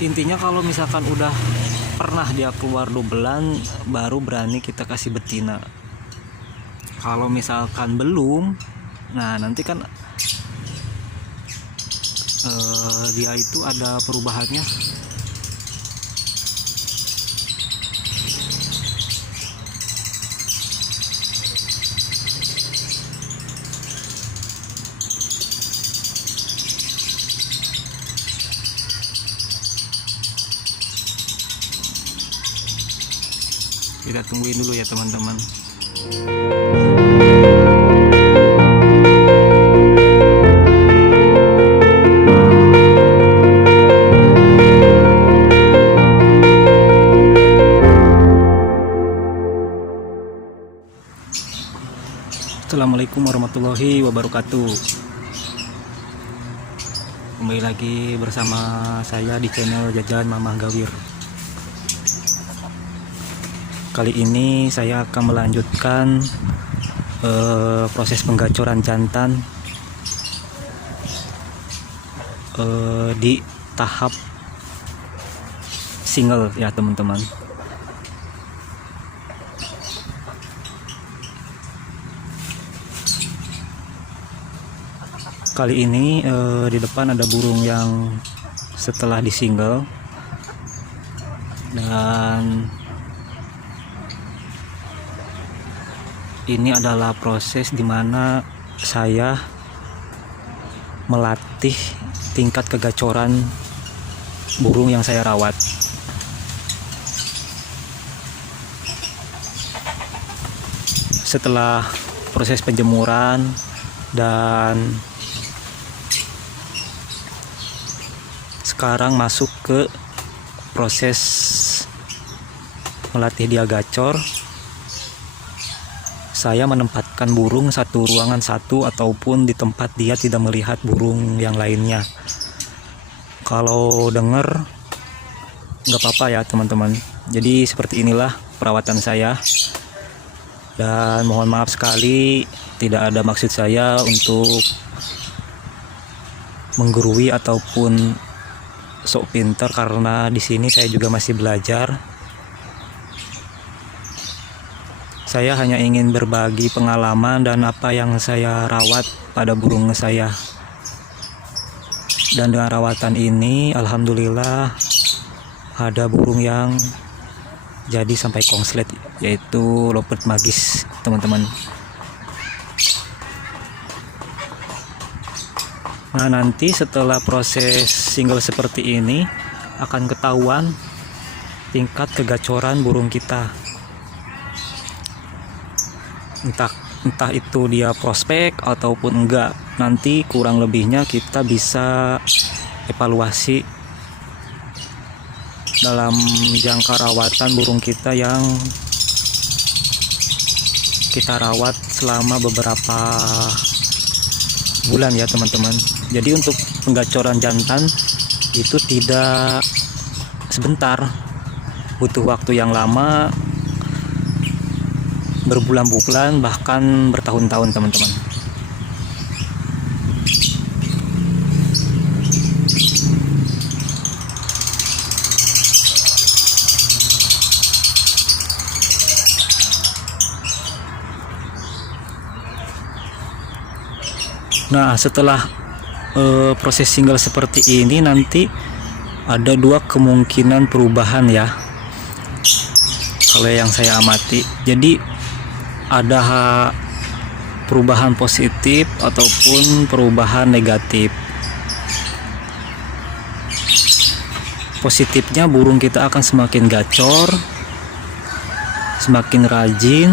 Intinya kalau misalkan udah pernah dia keluar dobelan, baru berani kita kasih betina. Kalau misalkan belum, nah nanti kan dia itu ada perubahannya. Kita tungguin dulu ya teman-teman. Assalamualaikum warahmatullahi wabarakatuh. Kembali lagi bersama saya di channel Jajan Mamah Gawir. Kali ini saya akan melanjutkan proses penggacoran jantan di tahap single ya teman-teman. Kali ini di depan ada burung yang setelah di single, dan ini adalah proses dimana saya melatih tingkat kegacoran burung yang saya rawat. Setelah proses penjemuran dan sekarang masuk ke proses melatih dia gacor, saya menempatkan burung satu ruangan satu ataupun di tempat dia tidak melihat burung yang lainnya. Kalau denger nggak apa-apa ya teman-teman. Jadi seperti inilah perawatan saya, dan mohon maaf sekali tidak ada maksud saya untuk menggurui ataupun sok pintar, karena di sini saya juga masih belajar. Saya hanya ingin berbagi pengalaman dan apa yang saya rawat pada burung saya. Dan dengan rawatan ini alhamdulillah ada burung yang jadi sampai konslet, yaitu lovebird magis teman-teman. Nah, nanti setelah proses single seperti ini akan ketahuan tingkat kegacoran burung kita. Entah itu dia prospek ataupun enggak, nanti kurang lebihnya kita bisa evaluasi dalam jangka rawatan burung kita yang kita rawat selama beberapa bulan ya teman-teman. Jadi untuk penggacoran jantan itu tidak sebentar, butuh waktu yang lama, berbulan-bulan bahkan bertahun-tahun teman-teman. Nah, setelah proses single seperti ini nanti ada dua kemungkinan perubahan ya, kalau yang saya amati. Jadi ada perubahan positif ataupun perubahan negatif. Positifnya burung kita akan semakin gacor, semakin rajin,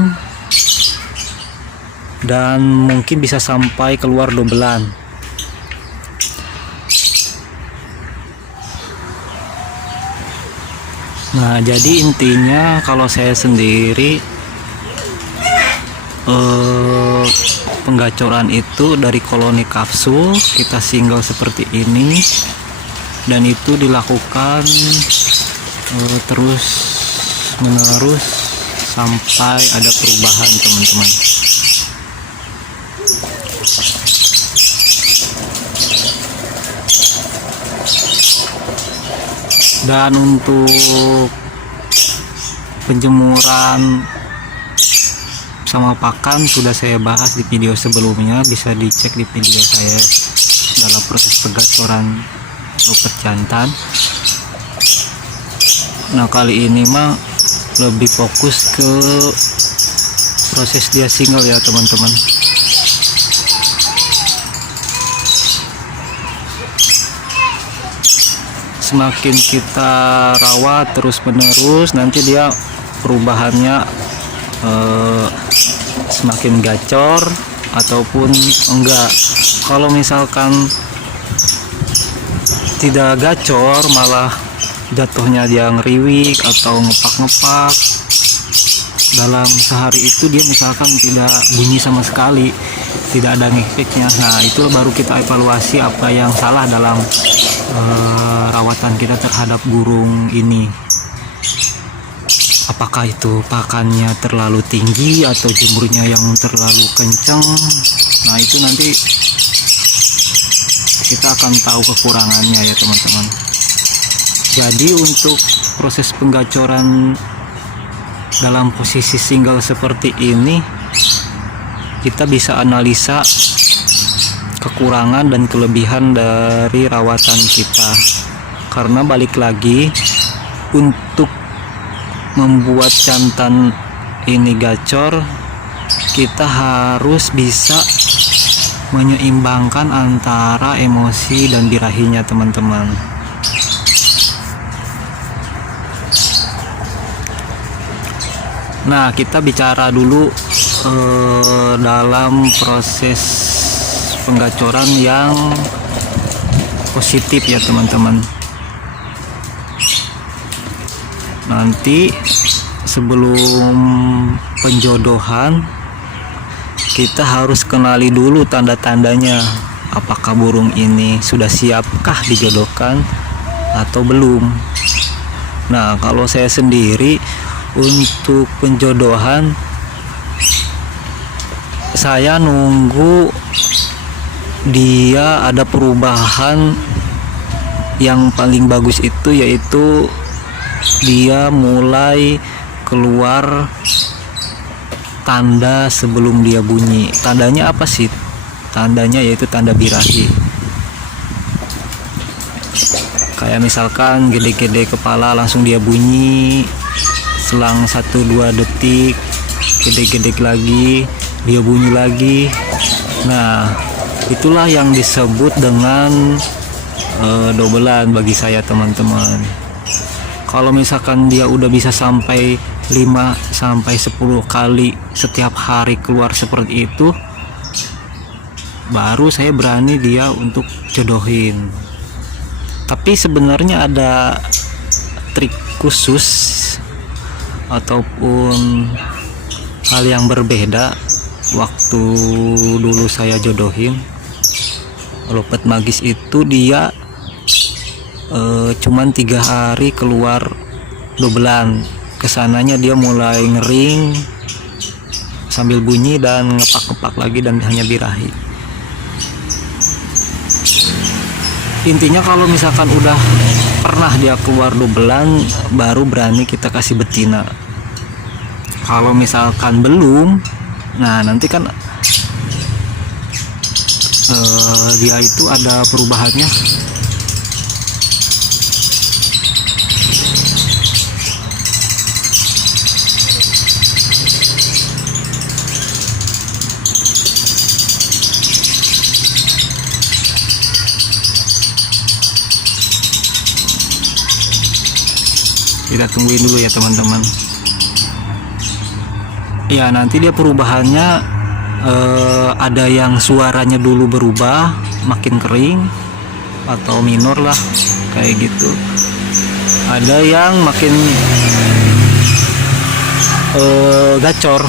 dan mungkin bisa sampai keluar dobelan. Nah, jadi intinya kalau saya sendiri penggacoran itu dari koloni kapsul kita single seperti ini, dan itu dilakukan terus menerus sampai ada perubahan teman-teman. Dan untuk penjemuran sama pakan sudah saya bahas di video sebelumnya, bisa dicek di video saya dalam proses penggacoran loper jantan. Nah kali ini mah lebih fokus ke proses dia single ya teman-teman. Semakin kita rawat terus menerus, nanti dia perubahannya semakin gacor ataupun enggak. Kalau misalkan tidak gacor, malah jatuhnya dia ngeriwik atau ngepak-ngepak, dalam sehari itu dia misalkan tidak bunyi sama sekali, tidak ada ngefeknya. Nah itu baru kita evaluasi apa yang salah dalam rawatan kita terhadap burung ini. Apakah itu pakannya terlalu tinggi atau jemurnya yang terlalu kencang. Nah itu nanti kita akan tahu kekurangannya ya teman-teman. Jadi untuk proses penggacoran dalam posisi single seperti ini, kita bisa analisa kekurangan dan kelebihan dari rawatan kita. Karena balik lagi, untuk membuat jantan ini gacor, kita harus bisa menyeimbangkan antara emosi dan birahinya teman-teman. Nah kita bicara dulu dalam proses penggacoran yang positif ya teman-teman. Nanti sebelum penjodohan kita harus kenali dulu tanda-tandanya, apakah burung ini sudah siapkah dijodohkan atau belum. Nah kalau saya sendiri untuk penjodohan, saya nunggu dia ada perubahan. Yang paling bagus itu yaitu dia mulai keluar tanda sebelum dia bunyi. Tandanya apa sih? Tandanya yaitu tanda birahi. Kayak misalkan gede-gede kepala langsung dia bunyi, selang 1-2 detik gede-gede lagi dia bunyi lagi. Nah itulah yang disebut dengan dobelan bagi saya teman-teman. Kalau misalkan dia udah bisa sampai 5-10 kali setiap hari keluar seperti itu, baru saya berani dia untuk jodohin. Tapi sebenarnya ada trik khusus ataupun hal yang berbeda waktu dulu saya jodohin. Lopet magis itu dia cuman 3 hari keluar dobelan. Kesananya dia mulai ngering sambil bunyi dan ngepak-ngepak lagi dan hanya birahi. Intinya kalau misalkan udah pernah dia keluar dobelan, baru berani kita kasih betina. Kalau misalkan belum, nah nanti kan dia itu ada perubahannya. Kita tungguin dulu ya teman-teman. Ya nanti dia perubahannya ada yang suaranya dulu berubah makin kering atau minor lah kayak gitu. Ada yang makin gacor,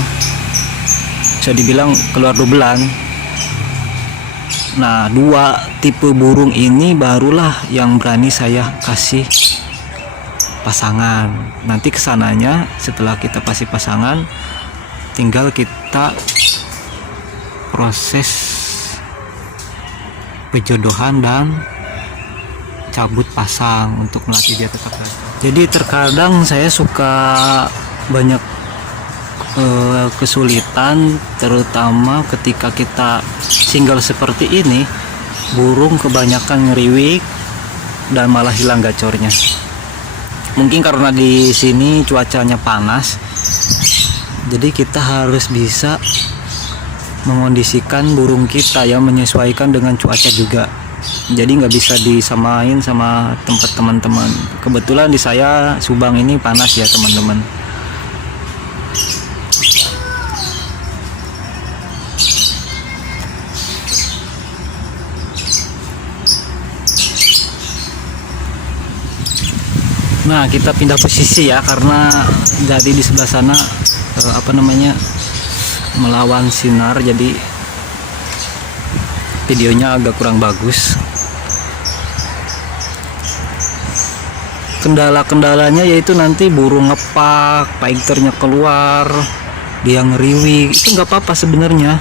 bisa dibilang keluar dobelan. Nah 2 tipe burung ini barulah yang berani saya kasih pasangan. Nanti kesananya setelah kita kasih pasangan, tinggal kita proses penjodohan dan cabut pasang untuk melatih dia tetap gacor. Jadi terkadang saya suka banyak kesulitan, terutama ketika kita single seperti ini, burung kebanyakan ngeriwik dan malah hilang gacornya. Mungkin karena di sini cuacanya panas, jadi kita harus bisa mengondisikan burung kita ya, menyesuaikan dengan cuaca juga. Jadi nggak bisa disamain sama tempat teman-teman. Kebetulan di saya Subang ini panas ya teman-teman. Nah, kita pindah posisi ya, karena jadi di sebelah sana melawan sinar, jadi videonya agak kurang bagus. Kendala-kendalanya yaitu nanti burung ngepak, painternya keluar, dia ngeriwik. Itu nggak apa-apa sebenarnya,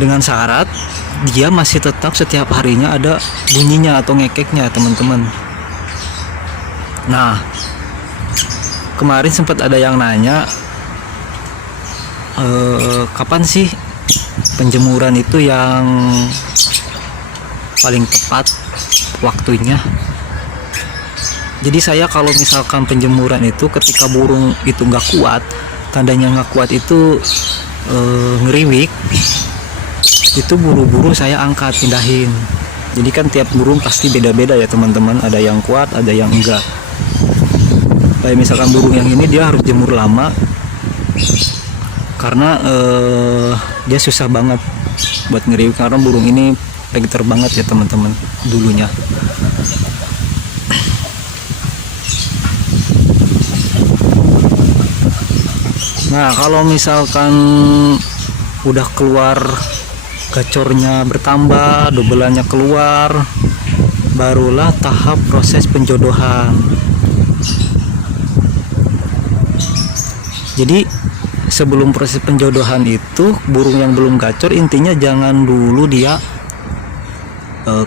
dengan syarat dia masih tetap setiap harinya ada bunyinya atau ngekeknya teman-teman. Nah, kemarin sempat ada yang nanya, kapan sih penjemuran itu yang paling tepat waktunya? Jadi saya kalau misalkan penjemuran itu ketika burung itu nggak kuat, tandanya nggak kuat itu ngeriwik, itu buru-buru saya angkat, pindahin. Jadi kan tiap burung pasti beda-beda ya teman-teman, ada yang kuat, ada yang enggak. Kayak misalkan burung yang ini dia harus jemur lama karena dia susah banget buat ngeriwik, karena burung ini pinter banget ya teman-teman dulunya. Nah, kalau misalkan udah keluar gacornya bertambah, dobelannya keluar, barulah tahap proses penjodohan. Jadi sebelum proses penjodohan itu, burung yang belum gacor intinya jangan dulu dia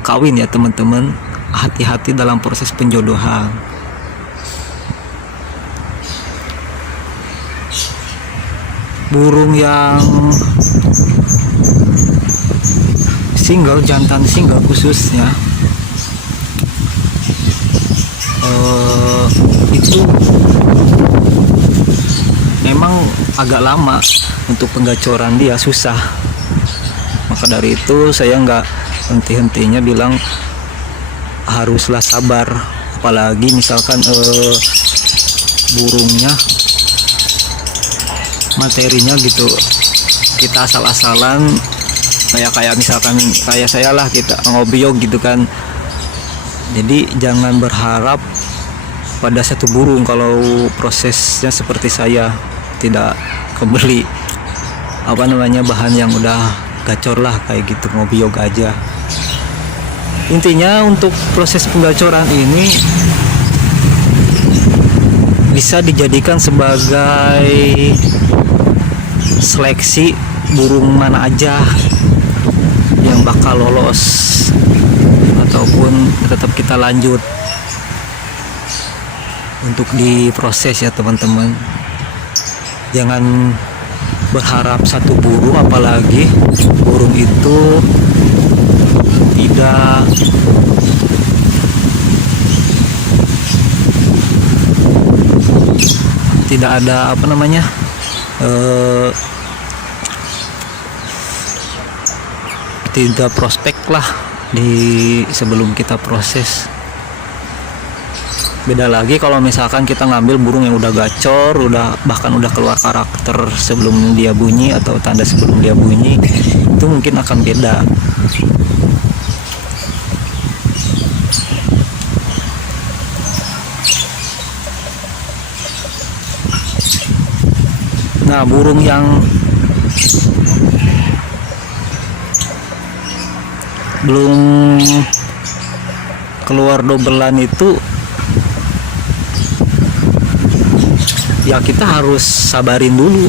kawin ya teman-teman. Hati-hati dalam proses penjodohan. Burung yang single, jantan single khususnya, itu memang agak lama untuk penggacoran, dia susah. Maka dari itu saya nggak henti-hentinya bilang haruslah sabar, apalagi misalkan burungnya materinya gitu kita asal-asalan, kayak misalkan kayak saya lah, kita ngobiok gitu kan. Jadi jangan berharap pada satu burung kalau prosesnya seperti saya, tidak kebeli bahan yang udah gacor lah kayak gitu, ngobiok aja. Intinya untuk proses penggacoran ini bisa dijadikan sebagai seleksi burung mana aja yang bakal lolos ataupun tetap kita lanjut untuk diproses ya teman-teman. Jangan berharap satu burung, apalagi burung itu tidak ada tidak prospek lah di sebelum kita proses. Beda lagi kalau misalkan kita ngambil burung yang udah gacor, bahkan udah keluar karakter sebelum dia bunyi atau tanda sebelum dia bunyi, itu mungkin akan beda. Nah, burung yang belum keluar dobelan itu ya kita harus sabarin dulu.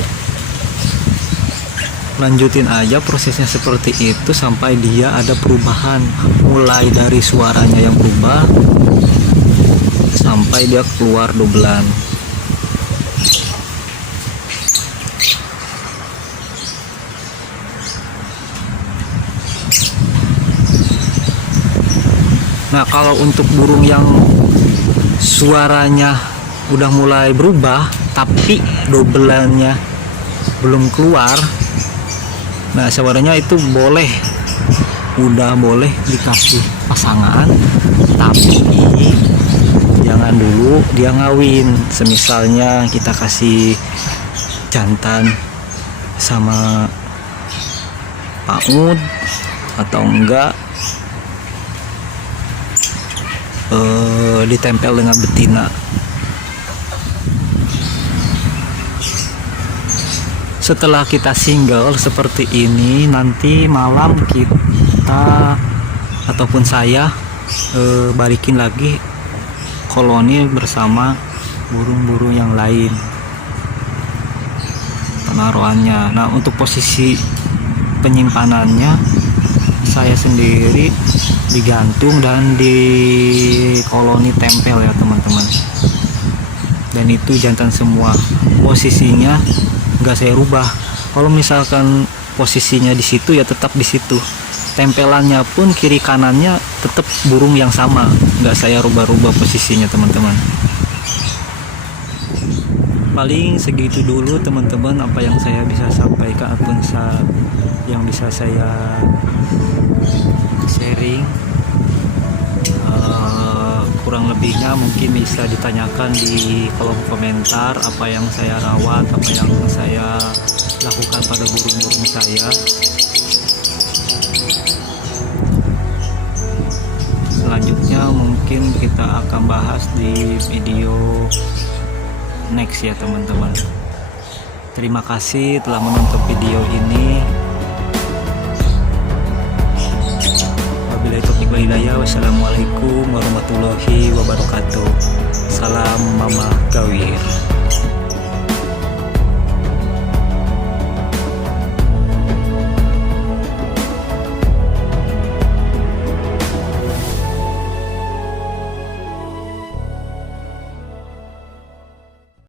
lanjutin aja prosesnya seperti itu sampai dia ada perubahan, mulai dari suaranya yang berubah sampai dia keluar dobelan. Nah, kalau untuk burung yang suaranya udah mulai berubah tapi dobelannya belum keluar, nah sebenarnya itu udah boleh dikasih pasangan, tapi jangan dulu dia ngawin. Semisalnya kita kasih jantan sama paud atau enggak ditempel dengan betina. Setelah kita single seperti ini, nanti malam kita ataupun saya balikin lagi koloni bersama burung-burung yang lain penaruhannya. Nah, untuk posisi penyimpanannya saya sendiri digantung dan di koloni tempel ya teman-teman, dan itu jantan semua. Posisinya nggak saya rubah. Kalau misalkan posisinya di situ ya tetap di situ, tempelannya pun kiri kanannya tetap burung yang sama, nggak saya rubah-rubah posisinya teman-teman. Paling segitu dulu teman-teman apa yang saya bisa sampaikan ataupun yang bisa saya sharing. Kurang lebihnya mungkin bisa ditanyakan di kolom komentar apa yang saya rawat, apa yang saya lakukan pada burung-burung saya. Selanjutnya mungkin kita akan bahas di video next ya teman-teman. Terima kasih telah menonton video ini. Wabillahi taufiq wal hidayah. Wassalamualaikum warahmatullahi wabarakatuh. Salam Mama Gawir.